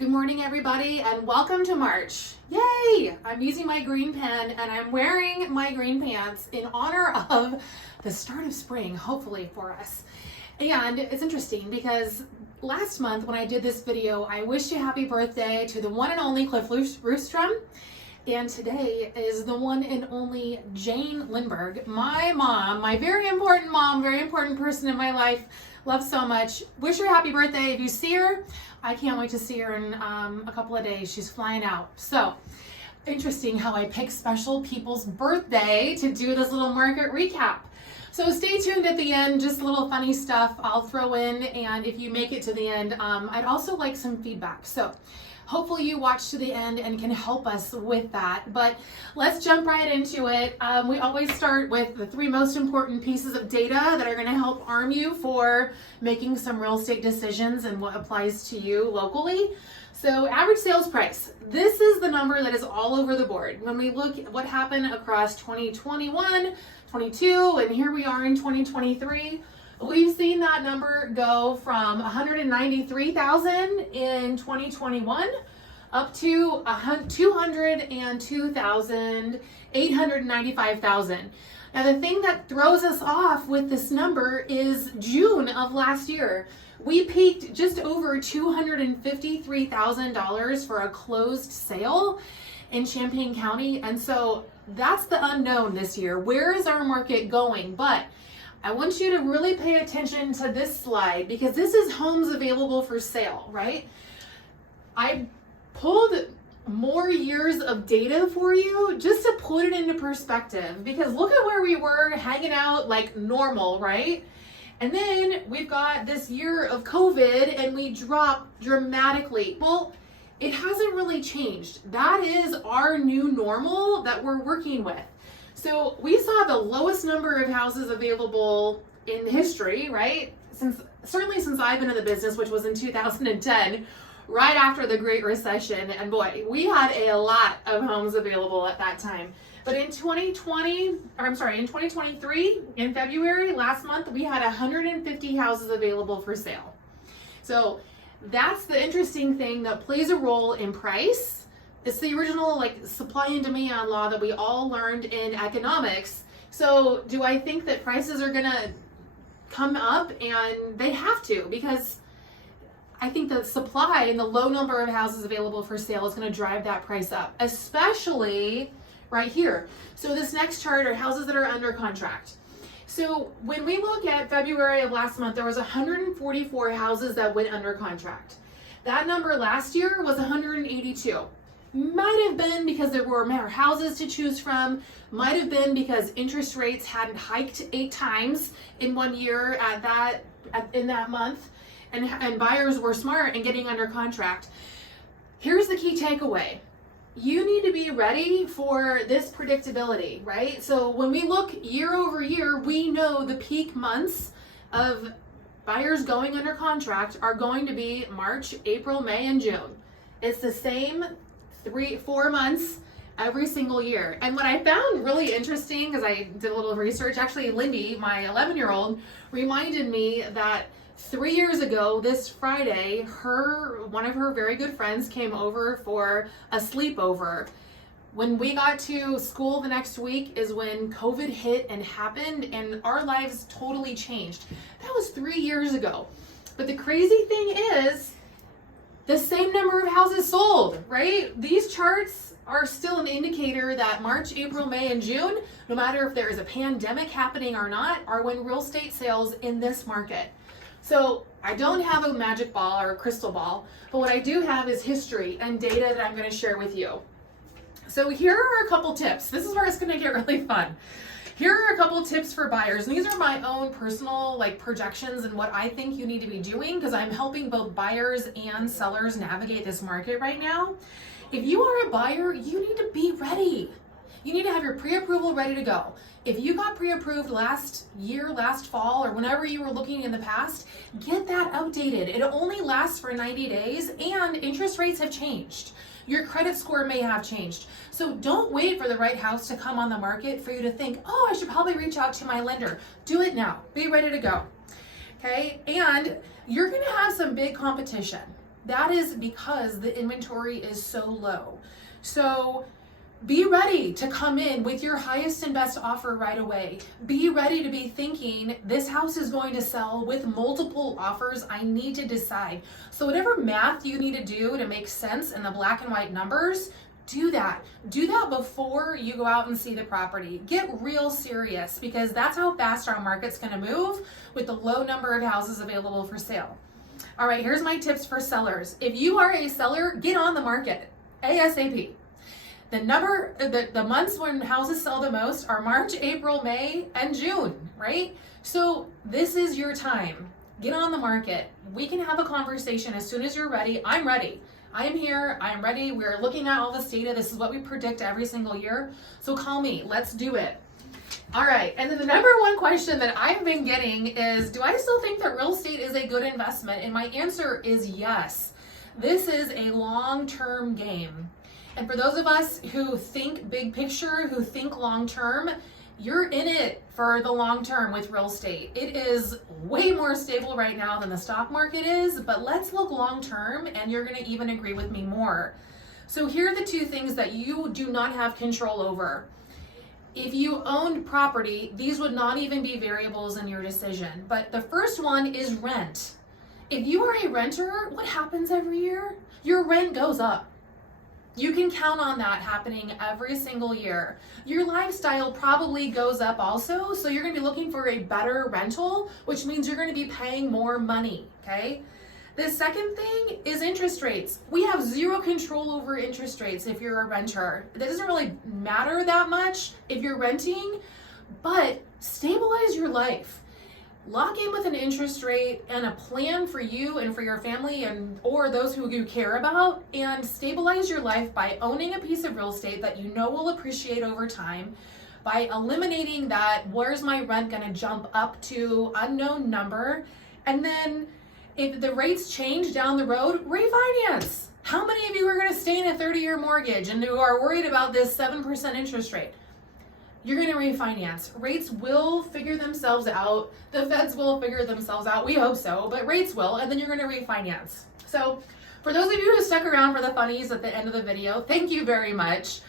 Good morning, everybody, and welcome to March. Yay! I'm using my green pen and I'm wearing my green pants in honor of the start of spring, hopefully for us. And it's interesting because last month when I did this video, I wished a happy birthday to the one and only Cliff Roostrom. And today is the one and only Jane Lindberg, my mom, my very important mom, very important person in my life. Love so much. Wish her a happy birthday. If you see her, I can't wait to see her in a couple of days. She's flying out. So interesting how I pick special people's birthday to do this little market recap. So stay tuned at the end, just a little funny stuff I'll throw in. And if you make it to the end, I'd also like some feedback. So hopefully you watch to the end and can help us with that. But let's jump right into it. We always start with the three most important pieces of data that are going to help arm you for making some real estate decisions and what applies to you locally. So average sales price. This is the number that is all over the board. When we look at what happened across 2021, 22, and here we are in 2023, we've seen that number go from 193,000 in 2021 up to 202,895,000. Now the thing that throws us off with this number is June of last year. We peaked just over $253,000 for a closed sale in Champaign County. And so that's the unknown this year. Where is our market going? But I want you to really pay attention to this slide because this is homes available for sale, right? I pulled more years of data for you just to put it into perspective because look at where we were hanging out like normal, right? And then we've got this year of COVID and we dropped dramatically. Well, it hasn't really changed. That is our new normal that we're working with. So we saw the lowest number of houses available in history, right? Certainly since I've been in the business, which was in 2010, right after the Great Recession. And boy, we had a lot of homes available at that time. But in 2023, in February, last month, we had 150 houses available for sale. So that's the interesting thing that plays a role in price. It's the original supply and demand law that we all learned in economics. So do I think that prices are gonna come up? And they have to, because I think the supply and the low number of houses available for sale is gonna drive that price up, especially right here. So this next chart are houses that are under contract. So when we look at February of last month, there was 144 houses that went under contract. That number last year was 182. Might have been because there were more houses to choose from, might have been because interest rates hadn't hiked 8 times in 1 year in that month, and buyers were smart in getting under contract. Here's the key takeaway. You need to be ready for this predictability, right? So when we look year over year, we know the peak months of buyers going under contract are going to be March, April, May, and June. It's the same 3-4 months every single year. And what I found really interesting, because I did a little research, actually Lindy, my 11-year-old, reminded me that 3 years ago this Friday, one of her very good friends came over for a sleepover. When we got to school the next week is when COVID hit and happened, and our lives totally changed. That was 3 years ago. But the crazy thing is, the same number of houses sold, right? These charts are still an indicator that March, April, May, and June, no matter if there is a pandemic happening or not, are when real estate sales in this market. So I don't have a magic ball or a crystal ball, but what I do have is history and data that I'm going to share with you. So here are a couple tips. This is where it's going to get really fun. Here are a couple tips for buyers. And these are my own personal projections and what I think you need to be doing because I'm helping both buyers and sellers navigate this market right now. If you are a buyer, you need to be ready. You need to have your pre-approval ready to go. If you got pre-approved last year, last fall, or whenever you were looking in the past, get that outdated. It only lasts for 90 days and interest rates have changed. Your credit score may have changed. So don't wait for the right house to come on the market for you to think, oh, I should probably reach out to my lender. Do it now. Be ready to go. Okay? And you're going to have some big competition. That is because the inventory is so low. So be ready to come in with your highest and best offer right away. Be ready to be thinking, this house is going to sell with multiple offers. I need to decide. So whatever math you need to do to make sense in the black and white numbers, do that. Do that before you go out and see the property. Get real serious, because that's how fast our market's going to move with the low number of houses available for sale. All right, here's my tips for sellers. If you are a seller, get on the market ASAP. The months when houses sell the most are March, April, May, and June, right? So this is your time. Get on the market. We can have a conversation as soon as you're ready. I'm ready. I am here. I am ready. We're looking at all this data. This is what we predict every single year. So call me. Let's do it. All right. And then the number one question that I've been getting is, do I still think that real estate is a good investment? And my answer is yes. This is a long-term game. And for those of us who think big picture, who think long term, you're in it for the long term with real estate. It is way more stable right now than the stock market is, but let's look long term, and you're going to even agree with me more. So here are the two things that you do not have control over. If you owned property, these would not even be variables in your decision. But the first one is rent. If you are a renter, what happens every year? Your rent goes up. You can count on that happening every single year. Your lifestyle probably goes up also, so you're going to be looking for a better rental, which means you're going to be paying more money, okay? The second thing is interest rates. We have zero control over interest rates if you're a renter. That doesn't really matter that much if you're renting, but stabilize your life. Lock in with an interest rate and a plan for you and for your family and or those who you care about, and stabilize your life by owning a piece of real estate that you know will appreciate over time, by eliminating that where's my rent going to jump up to unknown number. And then if the rates change down the road, refinance. How many of you are going to stay in a 30-year mortgage and who are worried about this 7% interest rate? You're going to refinance. Rates will figure themselves out. The feds will figure themselves out. We hope so, but rates will, and then you're going to refinance. So for those of you who stuck around for the funnies at the end of the video, thank you very much.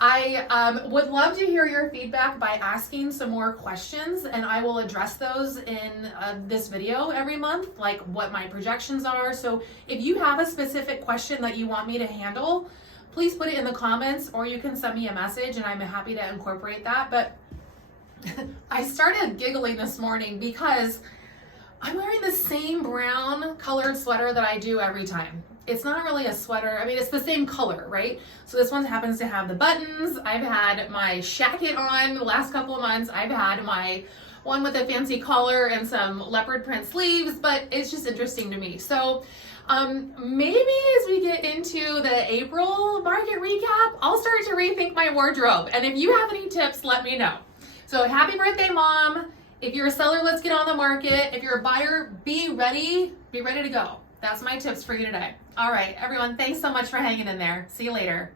I would love to hear your feedback by asking some more questions, and I will address those in this video every month, like what my projections are. So if you have a specific question that you want me to handle, please put it in the comments, or you can send me a message and I'm happy to incorporate that. But I started giggling this morning because I'm wearing the same brown colored sweater that I do every time. It's not really a sweater. I mean, it's the same color, right? So this one happens to have the buttons. I've had my shacket on the last couple of months. I've had my one with a fancy collar and some leopard print sleeves, but it's just interesting to me. So maybe as we get into the April market recap, I'll start to rethink my wardrobe. And if you have any tips, let me know. So happy birthday, Mom. If you're a seller, let's get on the market. If you're a buyer, be ready to go. That's my tips for you today. All right, everyone, thanks so much for hanging in there. See you later.